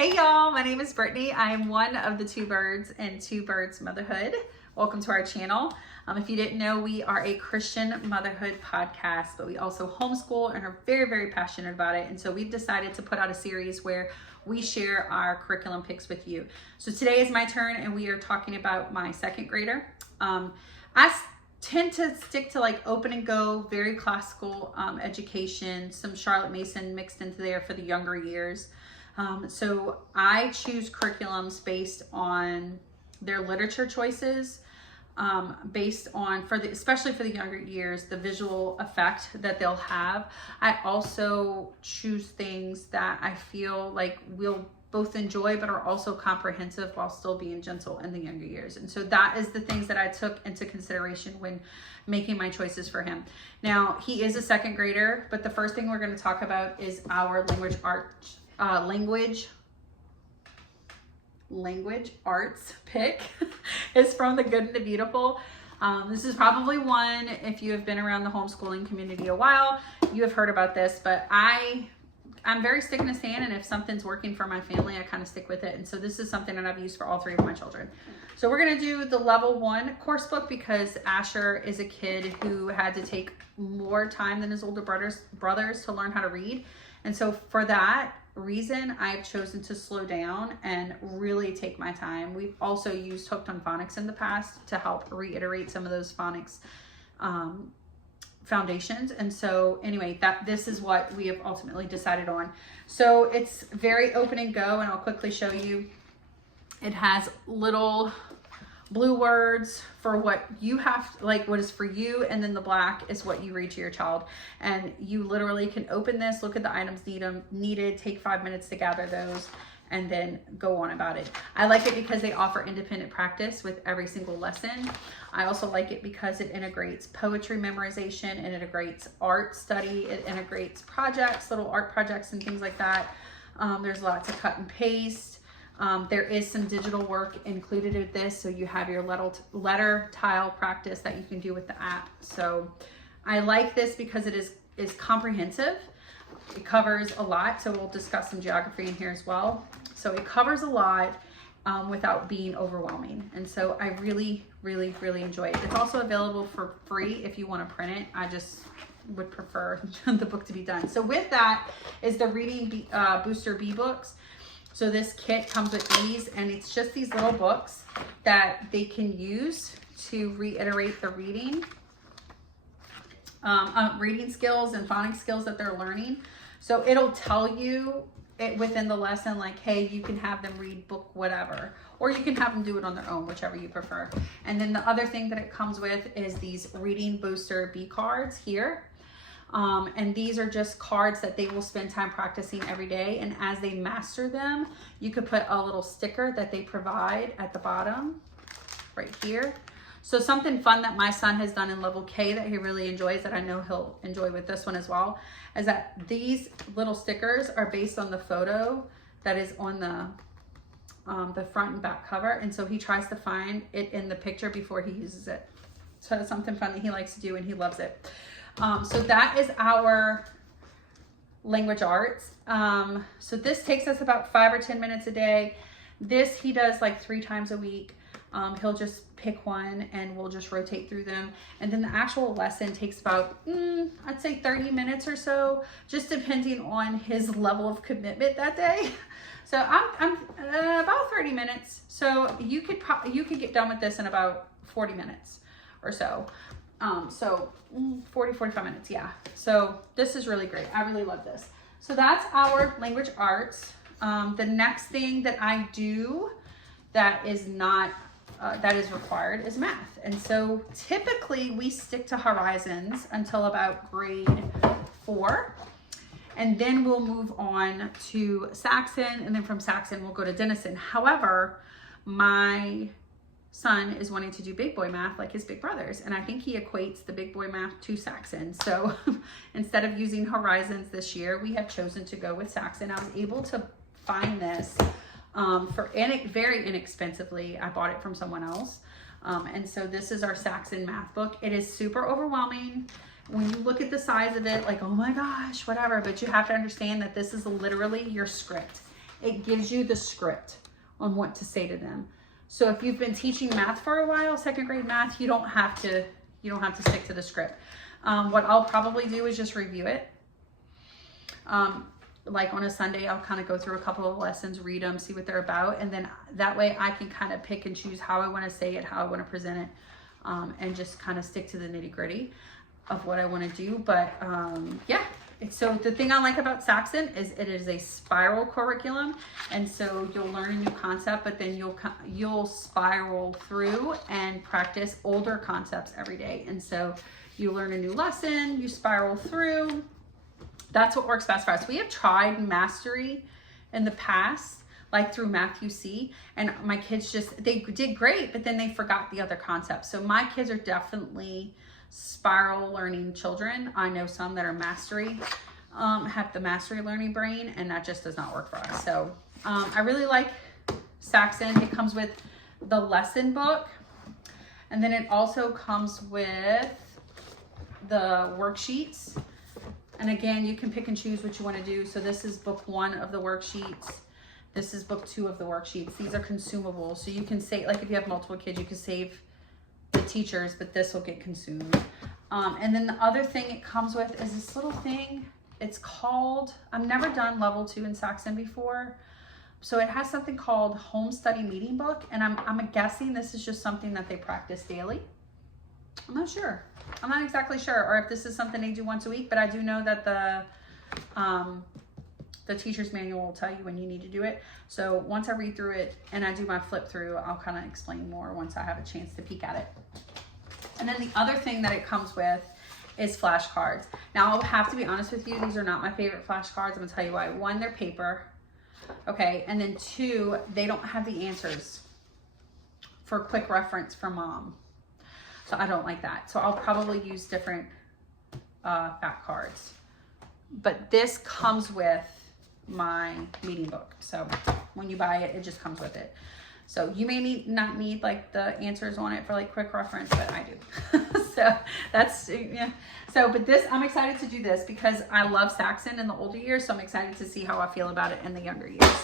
Hey y'all, my name is Brittany. I am one of the two birds in Two Birds Motherhood. Welcome to our channel. If you didn't know, we are a Christian motherhood podcast, but we also homeschool and are very, very passionate about it. And so we've decided to put out a series where we share our curriculum picks with you. So today is my turn and we are talking about my second grader. I tend to stick to like open and go, very classical education, some Charlotte Mason mixed into there for the younger years. So I choose curriculums based on their literature choices, based on, especially for the younger years, the visual effect that they'll have. I also choose things that I feel like we'll both enjoy, but are also comprehensive while still being gentle in the younger years. And so that is the things that I took into consideration when making my choices for him. Now, he is a second grader, but the first thing we're going to talk about is our language arts pick is from The Good and the Beautiful. This is probably one, if you have been around the homeschooling community a while, you have heard about this, but I'm very stick in a sand, and if something's working for my family, I kind of stick with it. And so this is something that I've used for all three of my children. So we're going to do the level 1 course book because Asher is a kid who had to take more time than his older brothers to learn how to read. And so for that reason, I've chosen to slow down and really take my time. We've also used Hooked on Phonics in the past to help reiterate some of those phonics foundations. And so anyway, this is what we have ultimately decided on. So it's very open and go, and I'll quickly show you. It has little blue words for what you have, like what is for you, and then the black is what you read to your child. And you literally can open this, look at the items needed, take 5 minutes to gather those, and then go on about it. I like it because they offer independent practice with every single lesson. I also like it because it integrates poetry memorization, it integrates art study, it integrates projects, little art projects and things like that. There's lots of cut and paste. There is some digital work included with this, so you have your letter tile practice that you can do with the app. So I like this because it is comprehensive. It covers a lot, so we'll discuss some geography in here as well. So it covers a lot without being overwhelming. And so I really, really, really enjoy it. It's also available for free if you want to print it. I just would prefer the book to be done. So with that is the Reading Booster B books. So this kit comes with these, and it's just these little books that they can use to reiterate the reading skills and phonics skills that they're learning. So it'll tell you within the lesson, like, hey, you can have them read book whatever, or you can have them do it on their own, whichever you prefer. And then the other thing that it comes with is these Reading Booster B cards here. And these are just cards that they will spend time practicing every day. And as they master them, you could put a little sticker that they provide at the bottom right here. So something fun that my son has done in level K that he really enjoys, that I know he'll enjoy with this one as well, is that these little stickers are based on the photo that is on the front and back cover. And so he tries to find it in the picture before he uses it. So it's something fun that he likes to do, and he loves it. So that is our language arts. So this takes us about 5 or 10 minutes a day. This he does like 3 times a week. He'll just pick one and we'll just rotate through them. And then the actual lesson takes about, I'd say 30 minutes or so, just depending on his level of commitment that day. So I'm about 30 minutes. So you could get done with this in about 40 minutes or so. 45 minutes, yeah. So this is really great. I really love this. So that's our language arts. The next thing that I do that is not that is required is math. And so typically we stick to Horizons until about grade 4. And then we'll move on to Saxon, and then from Saxon we'll go to Denison. However, my son is wanting to do big boy math like his big brothers, and I think he equates the big boy math to Saxon. So instead of using Horizons this year, we have chosen to go with Saxon. I was able to find this very inexpensively. I bought it from someone else. And so this is our Saxon math book. It is super overwhelming. When you look at the size of it, like, oh my gosh, whatever, but you have to understand that this is literally your script. it gives you the script on what to say to them. So if you've been teaching math for a while, second grade math, you don't have to stick to the script. What I'll probably do is just review it. Like on a Sunday, I'll kind of go through a couple of lessons, read them, see what they're about. And then that way I can kind of pick and choose how I want to say it, how I want to present it, and just kind of stick to the nitty gritty of what I want to do. But yeah, so the thing I like about Saxon is it is a spiral curriculum. And so you'll learn a new concept, but then you'll spiral through and practice older concepts every day. And so you learn a new lesson, you spiral through. That's what works best for us. We have tried mastery in the past, like through Matthew C, and my kids they did great, but then they forgot the other concepts. So my kids are definitely spiral learning children. I know some that are mastery, have the mastery learning brain, and that just does not work for us. So I really like Saxon. It comes with the lesson book, and then it also comes with the worksheets. And again, you can pick and choose what you want to do. So this is book 1 of the worksheets. This is book 2 of the worksheets. These are consumable. So you can say, like if you have multiple kids, you can save the teachers, but this will get consumed. And then the other thing it comes with is this little thing. It's called, I've never done level 2 in Saxon before. So it has something called Home Study Meeting Book. And I'm guessing this is just something that they practice daily. I'm not sure. I'm not exactly sure, or if this is something they do once a week, but I do know that the teacher's manual will tell you when you need to do it. So once I read through it and I do my flip through, I'll kind of explain more once I have a chance to peek at it. And then the other thing that it comes with is flashcards. Now I'll have to be honest with you, these are not my favorite flashcards. I'm gonna tell you why. 1, they're paper, okay, and then 2, they don't have the answers for quick reference for mom. So I don't like that. So I'll probably use different fact cards. But this comes with my meeting book. So when you buy it, it just comes with it. So you may not need like the answers on it for like quick reference, but I do. So that's, yeah. So, but this, I'm excited to do this because I love Saxon in the older years. So I'm excited to see how I feel about it in the younger years.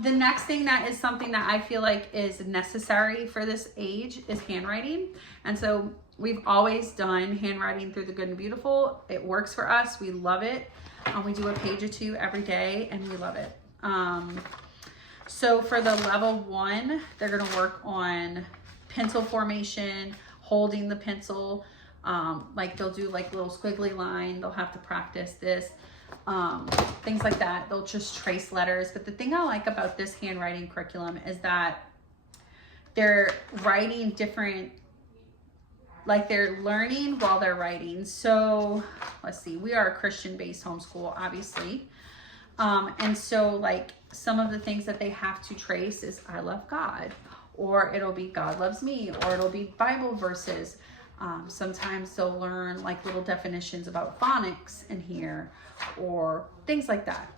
The next thing that is something that I feel like is necessary for this age is handwriting. And so we've always done handwriting through the Good and Beautiful. It works for us. We love it. We do a page or 2 every day and we love it. So for the level 1, they're going to work on pencil formation, holding the pencil. Like they'll do like little squiggly line. They'll have to practice this. Things like that. They'll just trace letters. But the thing I like about this handwriting curriculum is that they're writing different, like they're learning while they're writing. So let's see, we are a Christian-based homeschool, obviously. And so like some of the things that they have to trace is I love God, or it'll be God loves me, or it'll be Bible verses. Sometimes they'll learn like little definitions about phonics in here or things like that.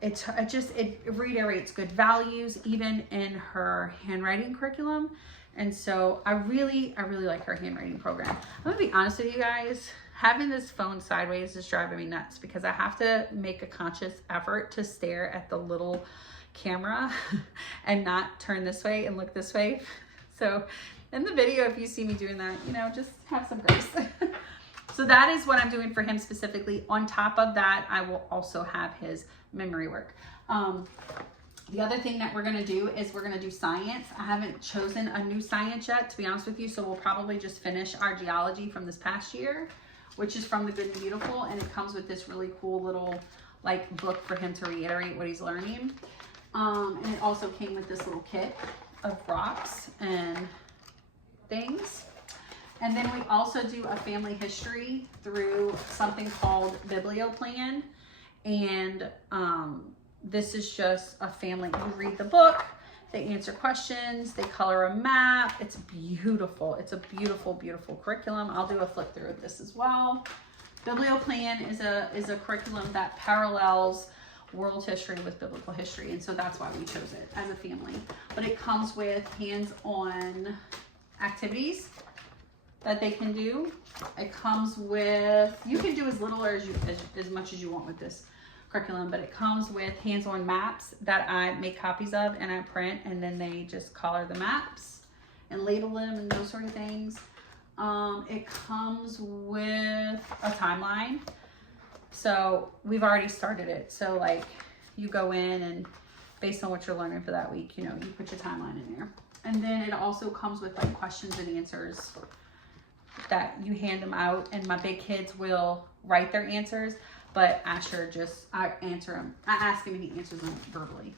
It reiterates good values even in her handwriting curriculum. And so I really like her handwriting program. I'm gonna be honest with you guys, having this phone sideways is driving me nuts because I have to make a conscious effort to stare at the little camera and not turn this way and look this way. So in the video, if you see me doing that, you know, just have some grace. So that is what I'm doing for him specifically. On top of that, I will also have his memory work. The other thing that we're gonna do is we're gonna do science. I haven't chosen a new science yet, to be honest with you, so we'll probably just finish our geology from this past year, which is from the Good and Beautiful, and it comes with this really cool little like book for him to reiterate what he's learning. And it also came with this little kit of rocks and things. And then we also do a family history through something called Biblioplan. And this is just a family, you read the book, they answer questions, they color a map. It's beautiful. It's a beautiful, beautiful curriculum. I'll do a flip through of this as well. Biblioplan is a curriculum that parallels world history with biblical history. And so that's why we chose it as a family. But it comes with hands-on activities that they can do. It comes with, you can do as little or as much as you want with this curriculum, but it comes with hands-on maps that I make copies of and I print, and then they just color the maps and label them and those sort of things. It comes with a timeline. So we've already started it. So like you go in and based on what you're learning for that week, you know, you put your timeline in there. And then it also comes with like questions and answers that you hand them out, and my big kids will write their answers, but Asher I ask him and he answers them verbally.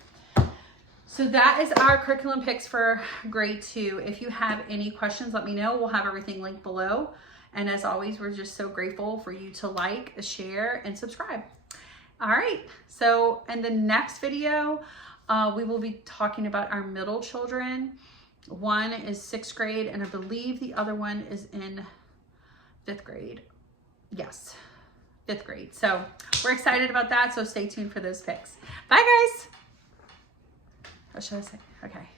So that is our curriculum picks for grade 2. If you have any questions, let me know. We'll have everything linked below. And as always, we're just so grateful for you to like, share, and subscribe. All right, so in the next video, we will be talking about our middle children. One is 6th grade, and I believe the other one is in 5th grade. Yes, 5th grade. So we're excited about that, so stay tuned for those picks. Bye, guys. What should I say? Okay.